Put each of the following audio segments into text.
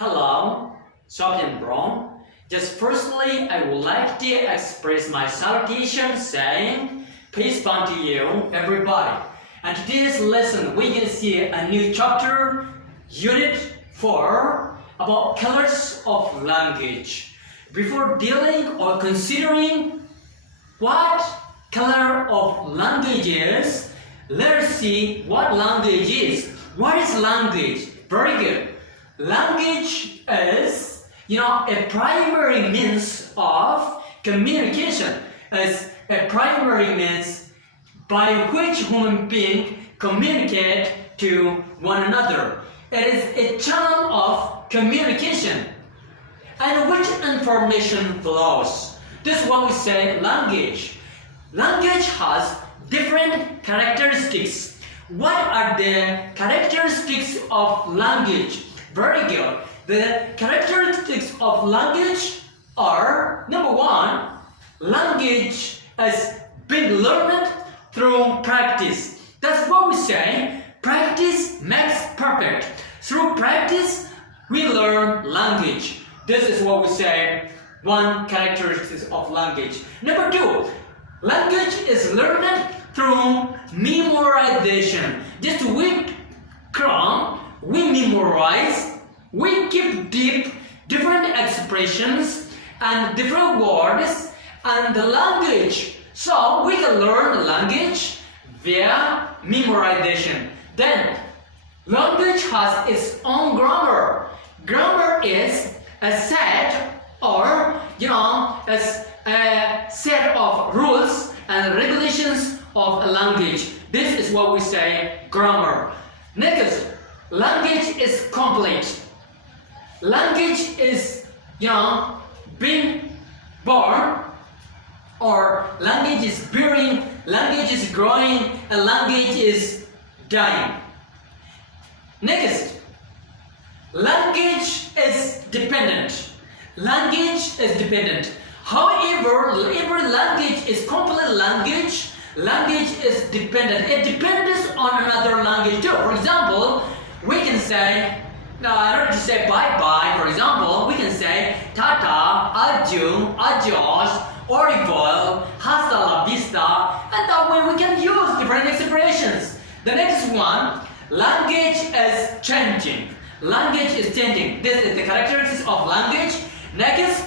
Hello, Shopping Bro. Just firstly, I would like to express my salutation saying, peace be to you, everybody. And today's lesson, we can see a new chapter, Unit 4, about colors of language. Before dealing or considering what color of language is, let us see what language is. What is language? Very good. Language is, a primary means of communication. As a primary means by which human beings communicate to one another. It is a channel of communication and which information flows. This is what we say language. Language has different characteristics. What are the characteristics of language? Very good. The characteristics of language are, number one, language is being learned through practice. That's what we say, practice makes perfect. Through practice, we learn language. This is what we say, one characteristic of language. Number two, language is learned through memorization. Just with Quran, we memorize, we keep deep different expressions and different words and the language. So we can learn language via memorization. Then language has its own grammar. Grammar is a set or as a set of rules and regulations of a language. This is what we say grammar. Next, language is complete. Language is being born, or language is bearing, language is growing, and language is dying. Next, language is dependent. Language is dependent. However, every language is complete language. Language is dependent. It depends on another language too. For example, we can say, in order to say bye-bye, for example, we can say tata, adieu, adios, au revoir, hasta la vista, and that way we can use different expressions. The next one, language is changing. Language is changing. This is the characteristics of language. Next,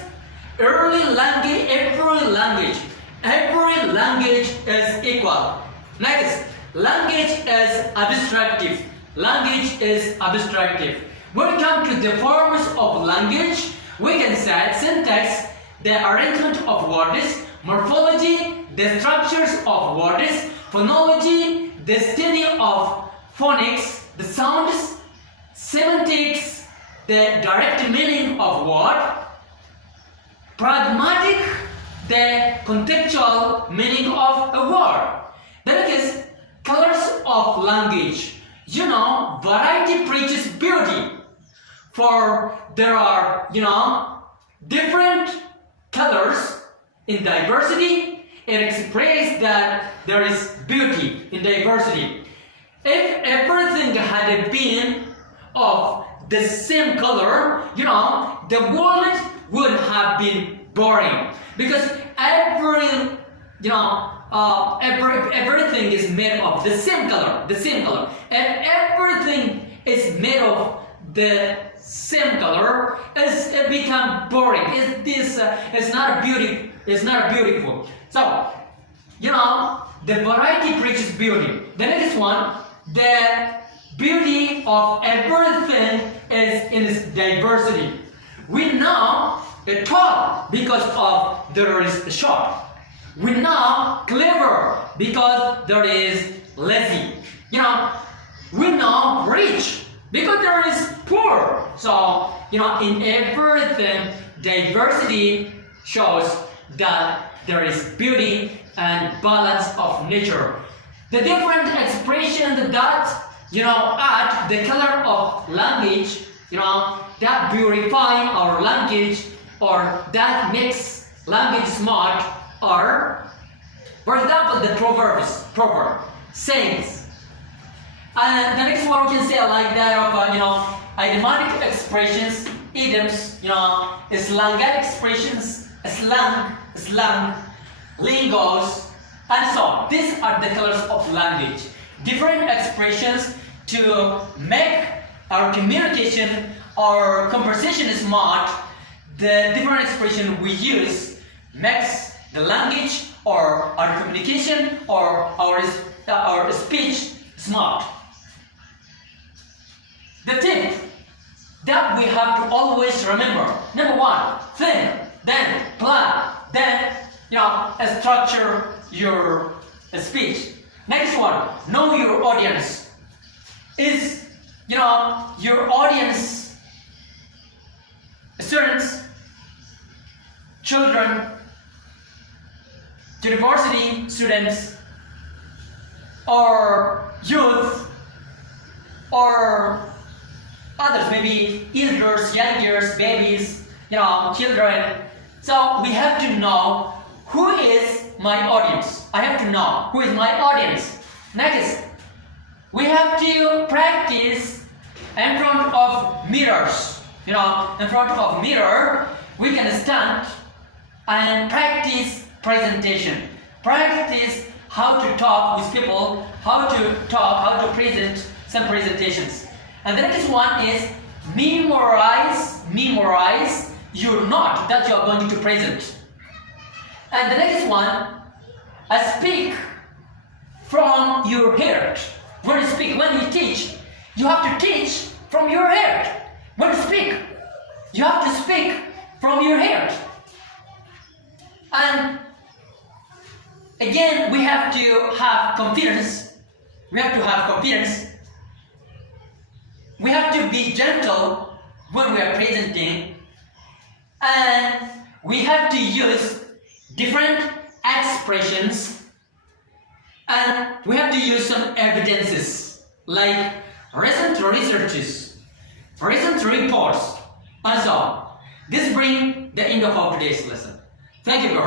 every language is equal. Next, language is abstractive. Language is abstractive. When we come to the forms of language, we can say syntax, the arrangement of words, morphology, the structures of words, phonology, the study of phonics, the sounds, semantics, the direct meaning of word, pragmatic, the contextual meaning of a word. Then it is colors of language. Variety preaches beauty. For there are, different colors in diversity. It expresses that there is beauty in diversity. If everything had been of the same color, the world would have been boring, because everything is made of the same color. If everything is made of the same color, it becomes boring. It's not beautiful. So, the variety preaches beauty. The next one, the beauty of everything is in its diversity. We know the tall because of there is short. We know clever because there is lazy. We know rich because there is poor. So, in everything, diversity shows that there is beauty and balance of nature. The different expressions that, add the color of language, that beautify our language or that makes language smart are, for example, the proverb, sayings. And the next one we can say like that of idiomatic expressions idioms, slang expressions, slang, lingos, and so on. These are the colors of language. Different expressions to make our communication or conversation smart. The different expression we use makes the language or our communication or our speech smart. The tip that we have to always remember: number one, think, then plan, then structure your speech. Next one, know your audience. Is your audience students, children, university students, or youth, or others, maybe elders, youngers, babies, children. So we have to know who is my audience. I have to know who is my audience. Next, we have to practice in front of mirrors. In front of mirror, we can stand and practice presentation. Practice how to talk with people, how to present some presentations. And the next one is memorize your note that you are going to present. And the next one, speak from your heart. When you speak, when you teach, you have to teach from your heart. When you speak, you have to speak from your heart. And again, we have to have confidence. We have to have confidence. We have to be gentle when we are presenting. And we have to use different expressions. And we have to use some evidences like recent researches, recent reports, and so on. This brings the end of our today's lesson. Thank you very much.